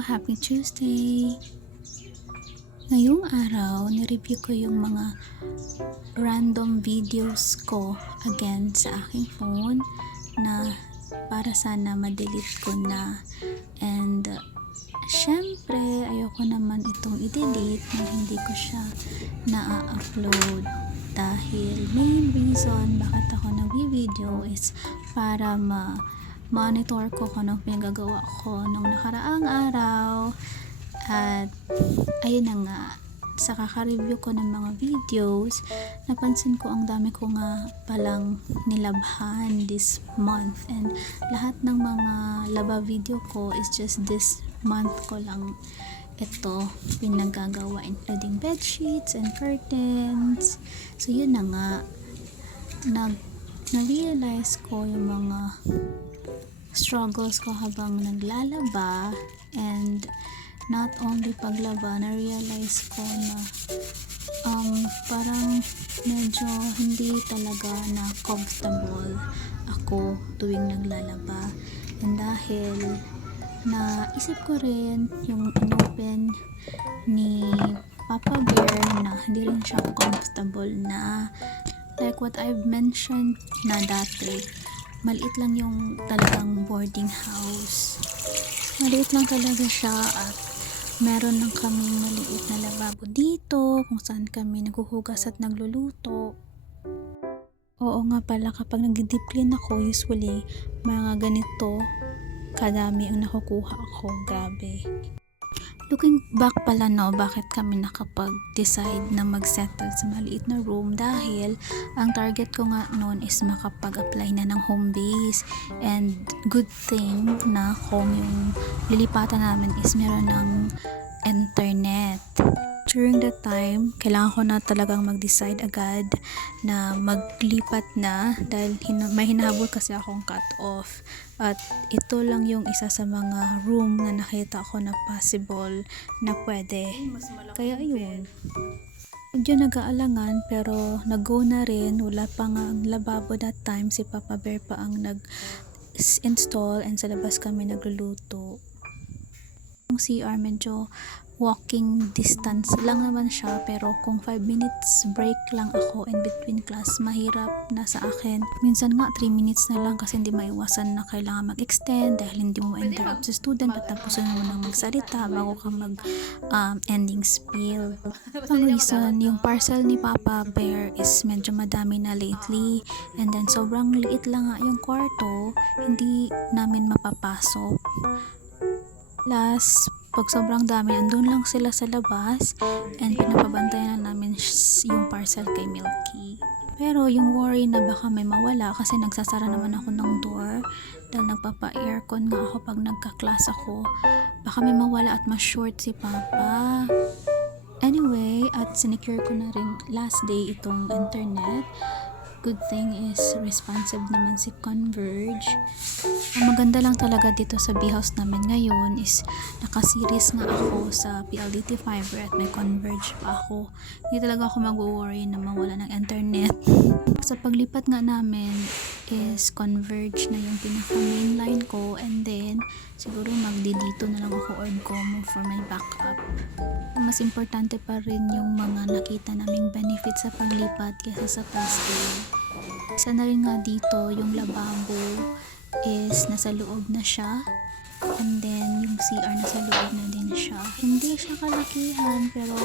Happy Tuesday! Ngayong araw, nireview ko yung mga random videos ko again sa aking phone na para sana ma-delete ko na. And syempre, ayoko naman itong i-delete na hindi ko siya na-upload dahil main reason bakit ako nag-video is para monitor ko kung anong pinagagawa ko nung nakaraang araw. At ayun na nga, sa kaka-review ko ng mga videos, napansin ko ang dami ko nga palang nilabhan this month, and lahat ng mga laba video ko is just this month ko lang ito pinagagawa, including bed sheets and curtains. So yun na nga, na-realize ko yung mga struggles ko habang naglalaba, and not only paglaba, na-realize ko na parang medyo hindi talaga na comfortable ako tuwing naglalaba. And dahil naisip ko rin yung inopen ni Papa Bear na hindi rin siya comfortable na, like what I've mentioned na dati, maliit lang yung talagang boarding house. Maliit lang talaga siya, at meron lang kaming maliit na lababo dito kung saan kami naghuhugas at nagluluto. Oo nga pala, kapag nag-deep clean ako, usually mga ganito kadami ang nakukuha ako. Grabe. Looking back pala, no, bakit kami nakapag-decide na mag-settle sa maliit na room, dahil ang target ko nga noon is makapag-apply na ng home base, and good thing na home yung lilipatan namin is meron ng internet. During that time, kailangan ko na talagang mag-decide agad na maglipat na dahil may hinahabol kasi akong cut-off. At ito lang yung isa sa mga room na nakita ko na possible na pwede. Kaya ayun. Medyo nag-aalangan pero nag-go na rin. Wala pa nga ang lababo that time. Si Papa Bear pa ang nag-install, and sa labas kami nagluluto. Yung CR medyo walking distance lang naman siya, pero kung 5 minutes break lang ako in between class, mahirap na sa akin. Minsan nga 3 minutes na lang kasi hindi maiwasan na kailangan mag-extend dahil hindi mo ma-interrupt sa student at tapusin mo nang magsalita bago ka ending spiel. Ang reason, yung parcel ni Papa Bear is medyo madami na lately, and then sobrang liit lang nga yung kwarto, hindi namin mapapasok. Last, pag sobrang dami, andun lang sila sa labas, and pinapabantayan na namin yung parcel kay Milky. Pero yung worry na baka may mawala, kasi nagsasara naman ako ng door dahil nagpapa-aircon nga ako pag nagka-class ako, baka may mawala at ma-short si Papa. Anyway, at sinecure ko na rin last day itong internet. Good thing is responsive naman si Converge. Ang maganda lang talaga dito sa B-house namin ngayon is naka-series nga ako sa PLDT Fiber at may Converge pa ako. Hindi talaga ako mag-worry na mawala ng internet. Sa paglipat nga namin is Converge na yung pinaka main line ko, and then siguro magdidito na lang ako or Gomo for my backup. Mas importante pa rin yung mga nakita naming benefits sa paglipat kaysa sa pag-stay. Isa na rin nga dito, yung lababo is nasa loob na siya, and then yung CR nasa loob na din siya. Hindi siya kalakihan pero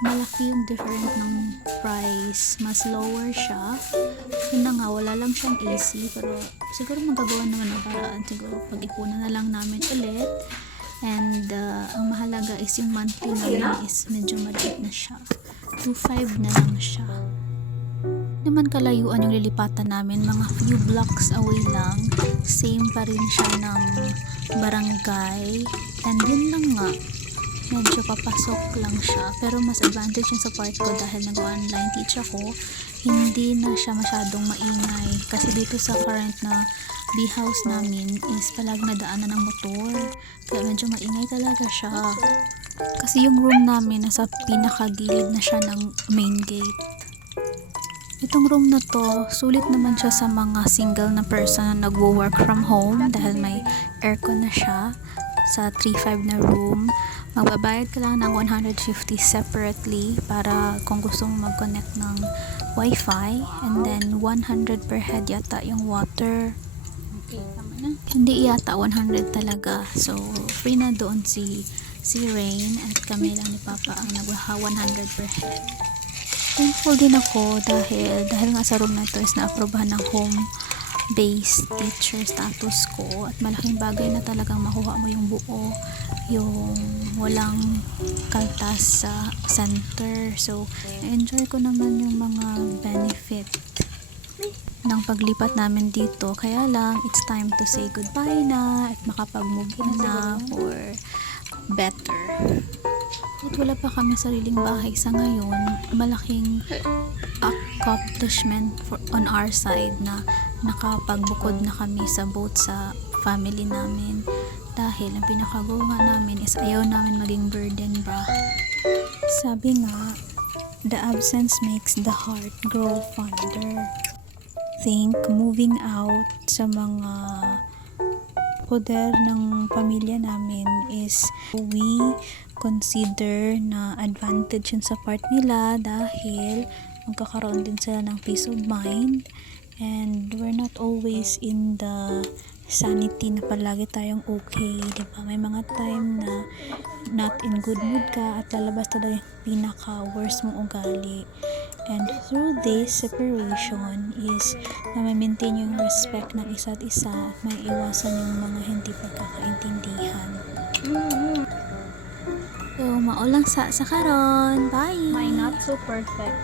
malaki yung difference ng price, mas lower siya. Yun na nga, wala lang siyang AC, pero siguro magagawa naman ng paraan, siguro pag-ipunan na lang namin ulit. And ang mahalaga is yung monthly namin is medyo maliit na siya, 2.5 na lang siya. Naman kalayuan yung lilipatan namin, mga few blocks away lang, same pa rin siya ng barangay, and yun lang nga, medyo papasok lang siya, pero mas advantage yun sa part ko dahil nag-online teach ako, hindi na siya masyadong maingay, kasi dito sa current na B-house namin is palag nadaanan ng motor, kaya medyo maingay talaga siya, kasi yung room namin nasa pinakagilid na siya ng main gate. Itong room na to, sulit naman siya sa mga single na person na nagwo-work from home dahil may aircon na siya. sa 3.5 na room. Magbabayad ka lang ng 150 separately para kung gusto mo mag-connect ng wifi, and then 100 per head yata yung water. Okay, tama na. Hindi yata 100 talaga. So free na doon si Rain at kami lang ni Papa ang nagwaha 100 per head. Thankful din ako dahil nga sa room na ito is na-aprobahan ng home based teacher status ko, at malaking bagay na talagang makuha mo yung buo, yung walang kaltas sa center. So enjoy ko naman yung mga benefit ng paglipat namin dito. Kaya lang it's time to say goodbye na at makapag-move on na for better. At wala pa kami sariling bahay sa ngayon, malaking accomplishment on our side na nakapagbukod na kami sa both sa family namin, dahil ang pinakagoal nga namin is ayaw namin maging burden ba. Sabi nga, the absence makes the heart grow fonder. Think moving out sa mga poder ng pamilya namin is we consider na advantage yun sa part nila, dahil magkakaroon din sila ng peace of mind, and we're not always in the sanity na palagi tayong okay, diba? May mga time na not in good mood ka at lalabas talaga yung pinaka worst mong ugali, and through this separation is ma-maintain yung respect ng isa't isa at may iwasan yung mga hindi pagkakaintindihan. So maulang sa karon. Bye. My not so perfect